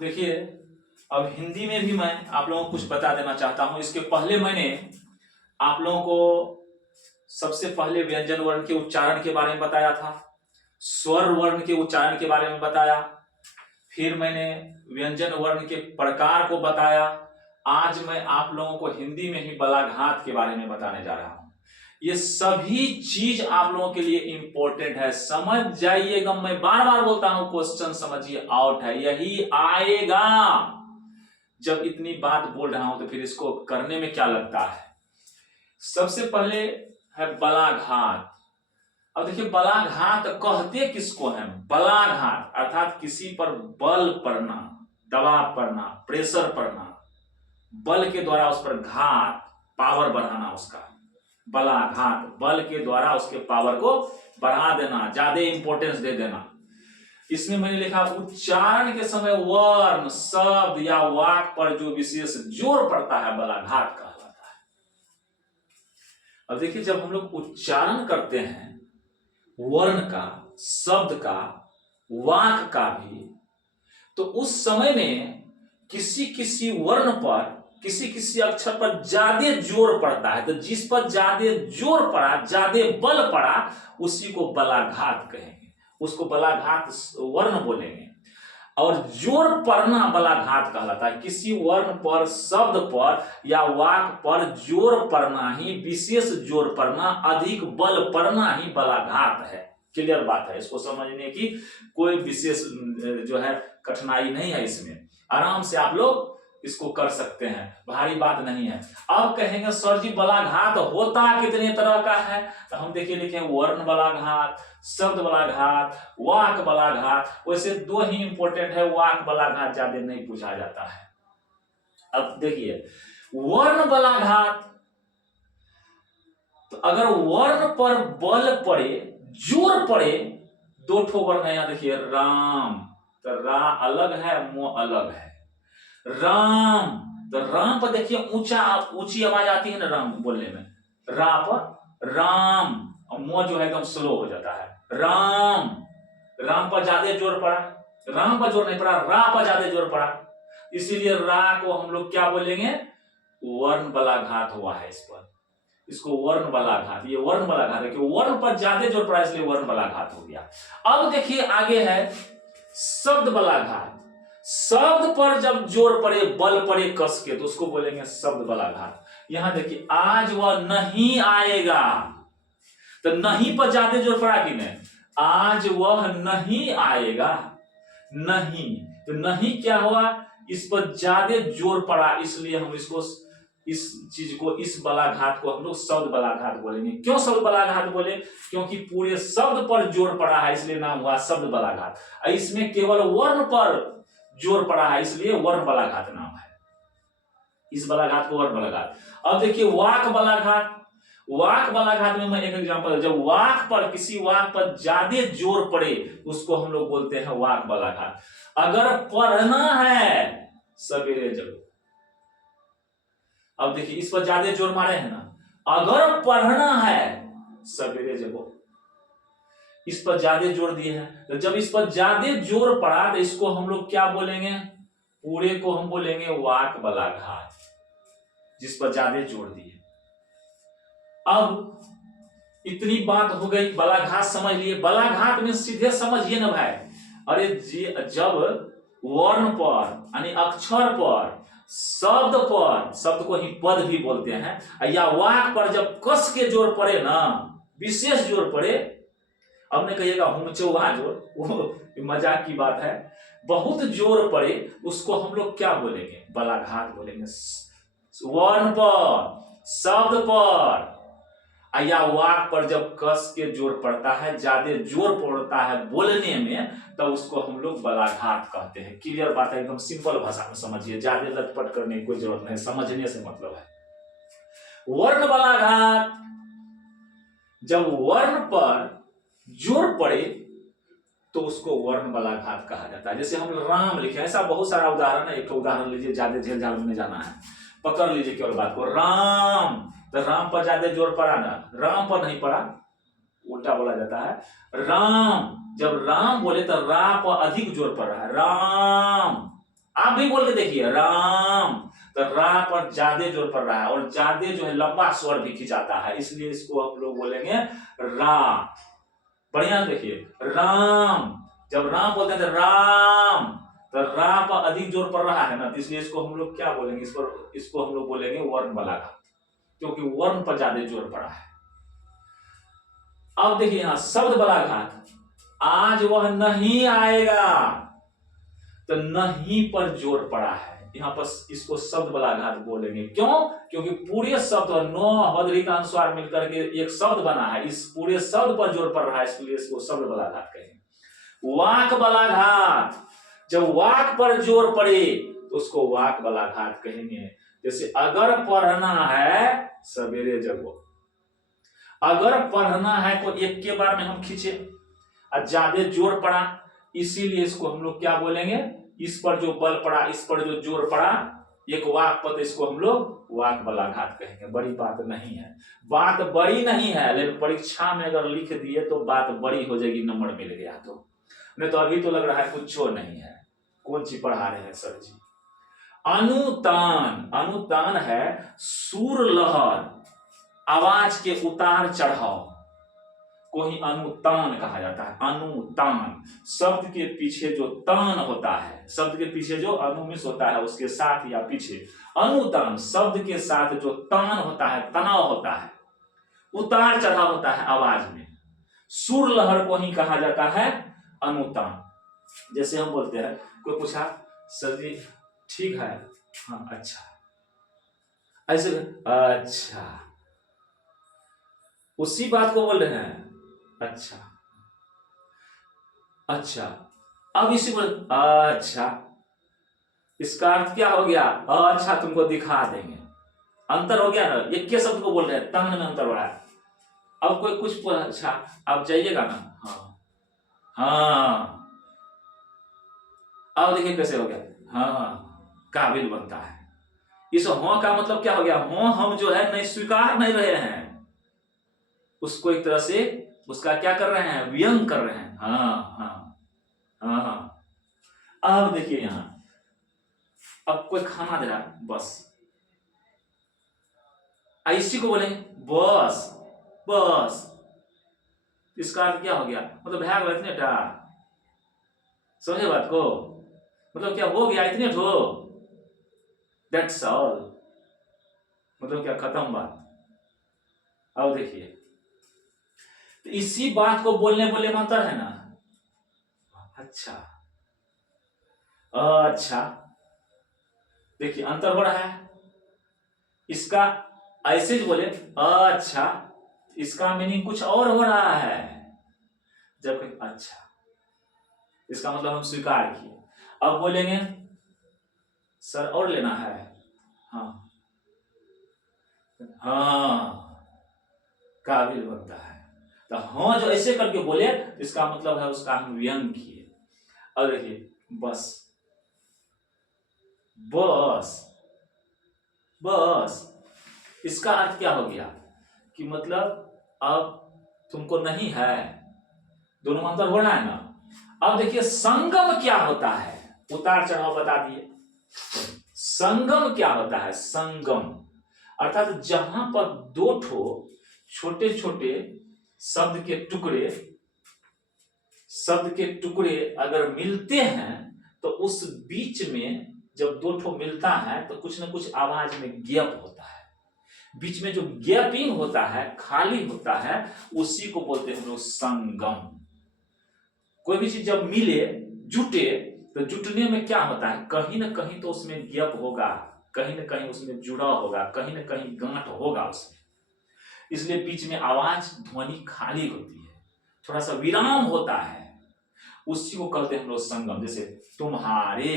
देखिए, अब हिंदी में भी मैं आप लोगों को कुछ बता देना चाहता हूं। इसके पहले मैंने आप लोगों को सबसे पहले व्यंजन वर्ण के उच्चारण के बारे में बताया था, स्वर वर्ण के उच्चारण के बारे में बताया, फिर मैंने व्यंजन वर्ण के प्रकार को बताया। आज मैं आप लोगों को हिंदी में ही बलाघात के बारे में बताने जा रहा हूं। ये सभी चीज आप लोगों के लिए इंपॉर्टेंट है, समझ जाइएगा। मैं बार बार बोलता हूं, क्वेश्चन समझिए आउट है, यही आएगा। जब इतनी बात बोल रहा हूं तो फिर इसको करने में क्या लगता है। सबसे पहले है बलाघात। अब देखिए, बलाघात कहते किसको है? बलाघात अर्थात किसी पर बल पड़ना, दबाव पड़ना, प्रेशर पड़ना, बल के द्वारा उस पर घात, पावर बढ़ाना, उसका बलाघात, बल के द्वारा उसके पावर को बढ़ा देना, ज्यादा इंपॉर्टेंस दे देना। इसमें मैंने लिखा उच्चारण के समय वर्ण, शब्द या वाक पर जो विशेष जोर पड़ता है बलाघात कहलाता है। अब देखिए, जब हम लोग उच्चारण करते हैं वर्ण का, शब्द का, वाक का भी, तो उस समय में किसी किसी वर्ण पर, किसी किसी अक्षर पर ज्यादा जोर पड़ता है। तो जिस पर ज्यादा जोर पड़ा, ज्यादा बल पड़ा, उसी को बलाघात कहेंगे, उसको बलाघात वर्ण बोलेंगे। और जोर पड़ना बलाघात कहलाता है। किसी वर्ण पर, शब्द पर या वाक पर जोर पड़ना ही, विशेष जोर पड़ना, अधिक बल पड़ना ही बलाघात है। क्लियर बात है, इसको समझने की कोई विशेष जो है कठिनाई नहीं है। इसमें आराम से आप लोग इसको कर सकते हैं, भारी बात नहीं है। अब कहेंगे सर जी बलाघात होता कितने तरह का है? तो हम देखिए लिखे वर्ण बलाघात, शब्द बलाघात, वाक बलाघात। वैसे दो ही इंपॉर्टेंट है, वाक बलाघात ज्यादा नहीं पूछा जाता है। अब देखिए वर्ण बलाघात, तो अगर वर्ण पर बल पड़े, जोर पड़े, दो ठो वर्ण है। यहां देखिए राम, तो रा अलग है, मो अलग है। राम, तो राम पर देखिए ऊंची आवाज आती है ना राम बोलने में, रा पर राम, और मो जो है एकदम स्लो हो जाता है। राम, राम पर ज्यादा जोर पड़ा, राम पर जोर नहीं पड़ा, रा पर ज्यादा जोर पड़ा, इसीलिए रा को हम लोग क्या बोलेंगे? वर्ण बलाघात हुआ है इस पर, इसको वर्ण बलाघात, ये वर्ण बलाघात है कि वर्ण पर ज्यादा जोर पड़ा, इसलिए वर्ण बलाघात हो गया। अब देखिए आगे है शब्द बलाघात। शब्द पर जब जोर पड़े, बल पड़े कस के, तो उसको बोलेंगे शब्द बलाघात। यहां देखिए आज वह नहीं आएगा, तो नहीं पर ज्यादा जोर पड़ा कि नहीं? आज वह नहीं आएगा, नहीं, तो नहीं क्या हुआ? इस पर ज्यादा जोर पड़ा, इसलिए हम इसको, इस चीज को, इस बलाघात को हम लोग शब्द बलाघात बोलेंगे। क्यों शब्द बलाघात बोले? क्योंकि पूरे शब्द पर जोर पड़ा है, इसलिए नाम हुआ शब्द बलाघात। इसमें केवल वर्ण पर जोर पड़ा है, इसलिए वर्ण बलाघात नाम है। इस बलाघात को वर्ण बलाघात। अब देखिए वाक बलाघात। वाक बलाघात में मैं एक एग्जांपल, जब वाक पर, किसी वाक पर ज्यादा जोर पड़े, उसको हम लोग बोलते हैं वाक बलाघात। अगर पढ़ना है सवेरे जगो, अब देखिए इस पर ज्यादा जोर मारे हैं ना, अगर पढ़ना है सवेरे जगो, इस पर ज्यादा जोर दिए हैं। तो जब इस पर ज्यादा जोर पड़ा, तो इसको हम लोग क्या बोलेंगे? पूरे को हम बोलेंगे वाक बलाघात, जिस पर ज्यादा जोर दिए। अब इतनी बात हो गई, बलाघात समझ लिए। बलाघात में सीधे समझिए ना भाई, अरे जब वर्ण पर यानी अक्षर पर, शब्द पर, शब्द को ही पद भी बोलते हैं, या वाक पर जब कस के जोर पड़े ना, विशेष जोर पड़े, अब नहीं कहिएगा हुमचौहा जोर, वो मजाक की बात है, बहुत जोर पड़े, उसको हम लोग क्या बोलेंगे? बलाघात बोलेंगे। वर्ण पर, शब्द पर या वाक पर जब कस के जोर पड़ता है, ज्यादा जोर पड़ता है बोलने में, तो उसको हम लोग बलाघात कहते हैं। क्लियर बात है, एकदम सिंपल भाषा में समझिए, ज्यादा लटपट करने की कोई जरूरत नहीं, समझने से मतलब है। वर्ण बलाघात, जब वर्ण पर जोर पड़े तो उसको वर्ण बलाघात कहा जाता है। जैसे हम राम लिखे, ऐसा बहुत सारा उदाहरण है। एक उदाहरण लीजिए, ज्यादा झेल झाल में जाना है, पकड़ लीजिए केवल बात को। राम, तो राम पर ज्यादा जोर पड़ा ना, राम पर नहीं पड़ा, उल्टा बोला जाता है। राम, जब राम बोले तो रा पर अधिक जोर पड़ रहा है, राम। आप भी बोल के देखिए राम, तो रा पर ज्यादा जोर पड़ रहा है और ज्यादा जो है लंबा स्वर भी खिंचाता है, इसलिए इसको हम लोग बोलेंगे रा। बढ़िया देखिए, राम, जब राम बोलते हैं तो राम, तो रा पर अधिक जोर पड़ रहा है ना, तो इसलिए इसको हम लोग क्या बोलेंगे, इसको हम लोग बोलेंगे वर्ण बलाघात, क्योंकि वर्ण पर ज्यादा जोर पड़ा है। अब देखिए यहां शब्द बलाघात, आज वह नहीं आएगा, तो नहीं पर जोर पड़ा है, यहाँ पर इसको शब्द बलाघात बोलेंगे। क्यों? क्योंकि पूरे शब्द नौ हदरी का अनुस्वार मिलकर के एक शब्द बना है, इस पूरे शब्द पर जोर पड़ रहा है, इसलिए इसको शब्द बलाघात कहेंगे। वाक बलाघात, जब वाक पर जोर पड़े तो उसको वाक बलाघात कहेंगे। जैसे अगर पढ़ना है सवेरे जगो, अगर पढ़ना है तो एक के बार में हम खींचे और ज्यादा जोर पड़ा, इसीलिए इसको हम लोग क्या बोलेंगे, इस पर जो बल पड़ा, इस पर जो जोर पड़ा, एक वाक पर, इसको हम लोग वाक बलाघात कहेंगे। बड़ी बात नहीं है, बात बड़ी नहीं है, लेकिन परीक्षा में अगर लिख दिए तो बात बड़ी हो जाएगी, नंबर मिल गया तो। नहीं तो अभी तो लग रहा है कुछ नहीं है, कौन सी पढ़ा रहे हैं सर जी। अनुतान, अनुतान है सुर लहर, आवाज के उतार चढ़ाव को ही अनुतान कहा जाता है। अनुतान, शब्द के पीछे जो तान होता है, शब्द के पीछे जो अनुमिस होता है उसके साथ या पीछे, अनुतान शब्द के साथ जो तान होता है, तनाव होता है, उतार चढ़ाव होता है आवाज में, सुर लहर को ही कहा जाता है अनुतान। जैसे हम बोलते हैं, कोई पूछा सर जी ठीक है, हाँ अच्छा, ऐसे अच्छा, उसी बात को बोल रहे हैं अच्छा, अच्छा, अब इसी बोल अच्छा, इसका अर्थ क्या हो गया, अच्छा तुमको दिखा देंगे, अंतर हो गया ना, एक के शब्द को बोल रहे हैं, तंग में अंतर हो रहा है। अब कोई कुछ अच्छा, अब जाइएगा ना, हाँ हाँ, अब देखिए कैसे हो गया, हाँ काबिल बनता है। इस हाँ का मतलब क्या हो गया, हाँ हम जो है नहीं स्वीकार नहीं रहे हैं, उसको एक तरह से उसका क्या कर रहे हैं, व्यंग कर रहे हैं। हाँ हाँ हाँ, अब देखिए यहां, अब कोई खाना दे रहा है, बस, इसी को बोलेंगे बस, बस, इसका अर्थ क्या हो गया, मतलब भैया इतने टा, समझे बात को, मतलब क्या हो गया इतने ठो, दैट्स ऑल, मतलब क्या खत्म बात। अब देखिए, तो इसी बात को बोलने बोले में अंतर है ना, अच्छा अच्छा, देखिए अंतर हो रहा है, इसका ऐसे बोले अच्छा, इसका मीनिंग कुछ और हो रहा है, जबकि अच्छा, इसका मतलब हम स्वीकार किए। अब बोलेंगे सर और लेना है, हाँ हाँ, काबिल बनता है। तो हाँ जो ऐसे करके बोले, इसका मतलब है उसका हम व्यंग किए। अब देखिए बस, बस, बस, इसका अर्थ क्या हो गया कि मतलब अब तुमको नहीं है, दोनों में अंतर हो रहा है ना। अब देखिए संगम क्या होता है, उतार चढ़ाव बता दिए, संगम क्या होता है, संगम अर्थात जहां पर दो ठो छोटे छोटे शब्द के टुकड़े अगर मिलते हैं, तो उस बीच में जब दो ठो मिलता है तो कुछ ना कुछ आवाज में गैप होता है, बीच में जो गैपिंग होता है, खाली होता है, उसी को बोलते हैं हम लोग संगम। कोई भी चीज जब मिले, जुटे, तो जुटने में क्या होता है, कहीं ना कहीं तो उसमें गैप होगा, कहीं ना कहीं उसमें जुड़ा होगा, कहीं ना कहीं गांठ होगा उसमें, इसलिए बीच में आवाज ध्वनि खाली होती है, थोड़ा सा विराम होता है, उसी को कहते हैं हम लोग संगम। जैसे तुम्हारे,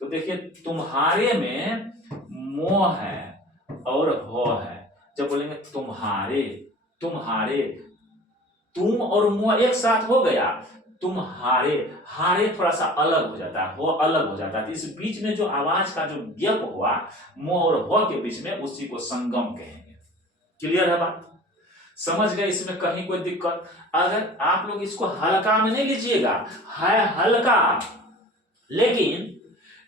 तो देखिए तुम्हारे में मोह है और हो है, जब बोलेंगे तुम्हारे, तुम्हारे, तुम और मोह एक साथ हो गया, तुम्हारे, हारे थोड़ा सा अलग हो जाता है, हो अलग हो जाता है, इस बीच में जो आवाज का जो गैप हुआ मोह और हो के बीच में, उसी को संगम कहेंगे। क्लियर है बात, समझ गए, इसमें कहीं कोई दिक्कत? अगर आप लोग इसको हल्का में नहीं लीजिएगा, है हल्का, लेकिन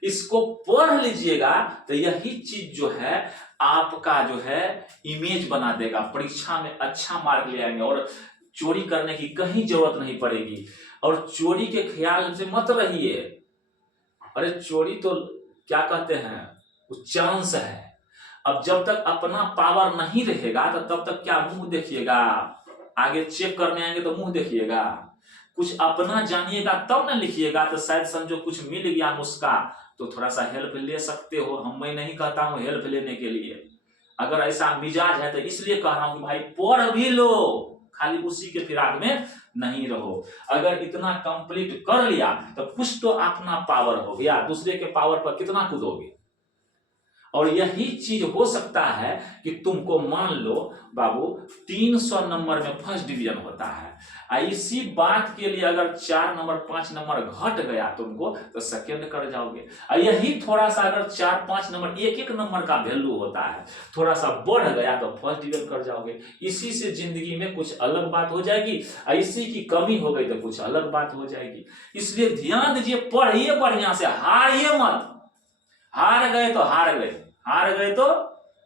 इसको पढ़ लीजिएगा तो यही चीज जो है आपका जो है इमेज बना देगा, परीक्षा में अच्छा मार्क ले आएंगे और चोरी करने की कहीं जरूरत नहीं पड़ेगी। और चोरी के ख्याल से मत रहिए, अरे चोरी तो क्या कहते हैं वो चांस है। अब जब तक अपना पावर नहीं रहेगा तो तब तक क्या मुंह देखिएगा, आगे चेक करने आएंगे तो मुंह देखिएगा। कुछ अपना जानिएगा तब ना लिखिएगा, तो शायद समझो कुछ मिल गया नुस्खा तो थोड़ा सा हेल्प ले सकते हो। मैं नहीं कहता हूं हेल्प लेने के लिए, अगर ऐसा मिजाज है तो इसलिए कह रहा हूं कि भाई पढ़ भी लो, खाली उसी के फिराक में नहीं रहो। अगर इतना कंप्लीट कर लिया तो कुछ तो अपना पावर हो गया, दूसरे के पावर पर कितना कूदोगे। और यही चीज हो सकता है कि तुमको मान लो बाबू 300 नंबर में फर्स्ट डिवीजन होता है, इसी बात के लिए अगर 4 नंबर 5 नंबर घट गया तुमको तो सेकंड कर जाओगे। यही थोड़ा सा अगर 4-5 नंबर एक नंबर का वैल्यू होता है, थोड़ा सा बढ़ गया तो फर्स्ट डिवीजन कर जाओगे। इसी से जिंदगी में कुछ अलग बात हो जाएगी, इसी की कमी हो गई तो कुछ अलग बात हो जाएगी। इसलिए ध्यान दीजिए, पढ़िए बढ़िया से, हारिए मत। हार गए तो हार गए, हार गए तो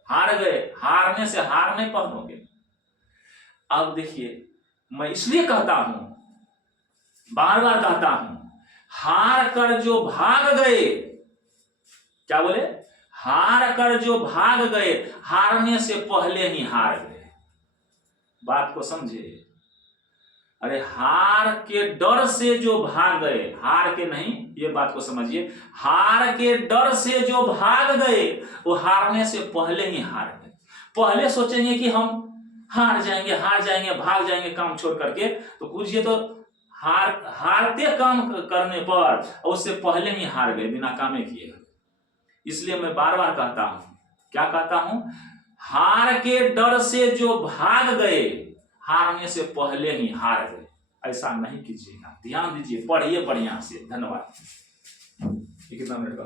हार गए, हारने से हार नहीं पहनोगे। अब देखिए मैं इसलिए कहता हूं, बार बार कहता हूं, हार कर जो भाग गए, क्या बोले, हार कर जो भाग गए हारने से पहले ही हार गए। बात को समझे, अरे हार के डर से जो भाग गए, हार के नहीं, ये बात को समझिए, हार के डर से जो भाग गए वो हारने से पहले ही हार गए। पहले सोचेंगे कि हम हार जाएंगे, भाग जाएंगे काम छोड़ करके, तो पूछिए तो हारते काम करने पर उससे पहले ही हार गए, बिना कामे किए। इसलिए मैं बार बार कहता हूं, क्या कहता हूं, हार के डर से जो भाग गए हारने से पहले ही हार गए। ऐसा नहीं कीजिएगा, ध्यान दीजिए, पढ़िए बढ़िया से। धन्यवाद। कितना मिनट का